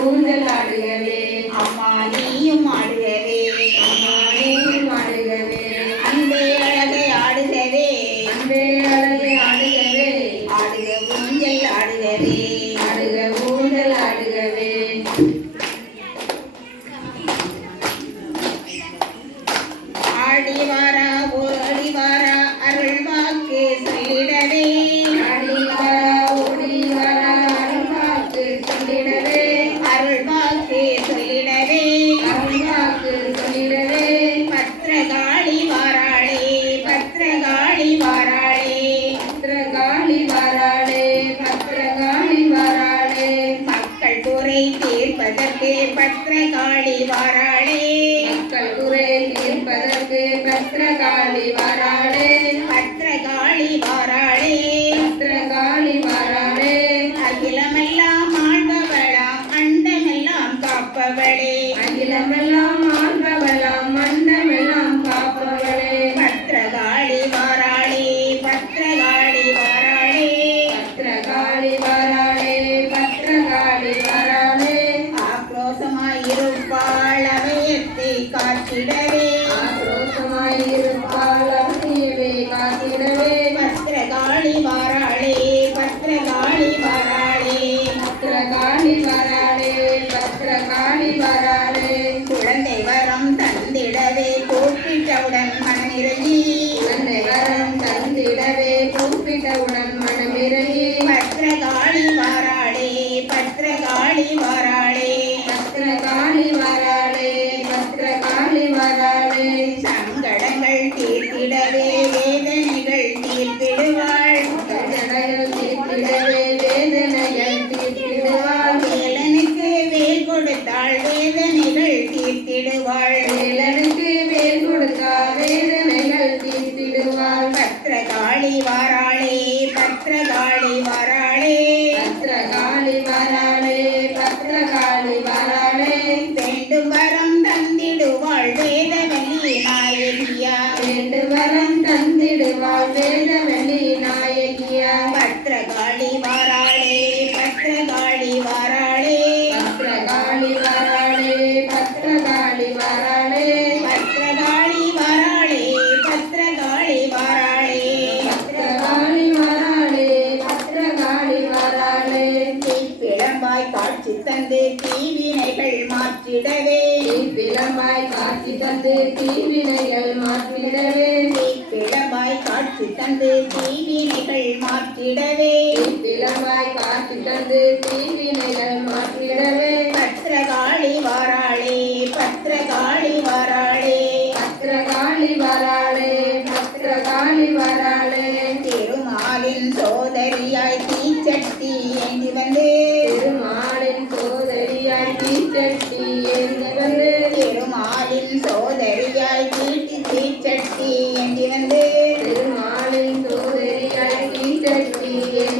ஊஞ்சல் ஆடுகவே அம்மா நீயும் ஆடுகவே அம்மா நீயும் ஆடுகவே அன்பே அழகை ஆடுகவே அன்பே அழகை ஆடுகவே ஆடுக ஊஞ்சல் ஆடுகவே ஆடுக ஊஞ்சல் ஆடுகவே ஆடிவாரா ஓடிவாரா அருள் வாக்கு சொல்லிடவே ஆடிவாரா ஓடிவாரா அருள் வாக்கு சொல்லிடவே அருள் வாக்கு சொல்லிடவே அருள் வாக்கு சொல்லிடவே பத்திரகாளி வாராளே பத்திரகாளி வாராளே பத்திரகாளி வாராளே பத்திரகாளி வாராளே மக்கள் குறை தீர்ப்பதற்கு பத்திரகாளி வாராளே மக்கள் குறை தீர்ப்பதற்கு பத்திரகாளி வாராளே பத்திரகாளி வாராளே பத்திரகாளி வாராளே அகிலமெல்லாம் ஆள்பவளாம் அண்டமெல்லாம் காப்பவளே அகிலமெல்லாம் ஆள்பவளாம் மண்டமெல்லாம் காப்பவளே பத்திரகாளி வாராளே பத்திரகாளி வாராளே பத்திரகாளி வாராளே பத்திரகாளி வாராளே ஆக்ரோஷமாயிருப்பாள் அவையத்தை காத்திடவே ஆக்ரோஷமாயிருப்பாள் அவனையவே காத்திடவே பத்திரகாளி வாராளே பத்திரகாளி வாராளே பத்திரகாளி வாராளே பத்திரகாளி வாராளே குழந்தை வரம் தந்திடவே கூப்பிட்டவுடன் மனமிறங்கி தன்னை வரம் தந்திடவே கூப்பிட்டவுடன் மனமிறங்கி பத்திரகாளி வாராளே பத்திரகாளி வாராளே பத்திரகாளி வாராளே பத்திரகாளி வாராளே சங்கடங்கள் தீர்த்திடவே வேதனைகள் தீர்த்திடுவாள் வேதனைகள் தீர்த்திடவே வேதனைகள் தீர்த்திடுவாள் வேலனுக்கு வேல் கொடுத்தாள் வேதனைகள் தீர்த்திடுவாள் வேலனுக்கு வேல் கொடுத்தா வேதனைகள் தீர்த்திடுவாள் பத்திரகாளி வாராளே பத்திரகாளி வாராளே பத்திரகாளி வாராளே பத்திரகாளி வாராளே வேண்டும் வரம் தந்திடுவாள் வேதவல்லி நாயகியா வேண்டு வரம் தந்திடுவாள் வேதவல்லி நாயகியா பத்திரகாளி வாராளே பத்திரகாளி வாராளே பத்திரகாளி வாராளே பத்திரகாளி வாராளே பத்திரகாளி வாராளே பத்திரகாளி வாராளே பத்திரகாளி வாராளே பத்திரகாளி வாராளே பிளம்பாய் காட்சி தந்து தீவினைகள் மாற்றிடவே விளம்பாய் காட்சி தந்து தீவினைகள் மாற்றிடவே பிளம்பாய் காட்சி தந்து தீவினைகள் மாற்றிடவே விளம்பாய் காட்சி தந்து தீவினைகள் மாற்றிடவே பத்திரகாளி வாராளே பத்திரகாளி வாராளே பத்திரகாளி வாராளே பத்திரகாளி வாராளே திருமாலின் சோதரியாய் தீச்சட்டி ஏந்தி வந்து திருமாலின் சோதரியாய் தீச்சட்டி ஏந்தி வந்து திருமாலின் சோதரியாய் தீச்சட்டி ஏந்தி வந்து திருமாலின் சோதரியாய் தீச்சட்டி ஏந்தி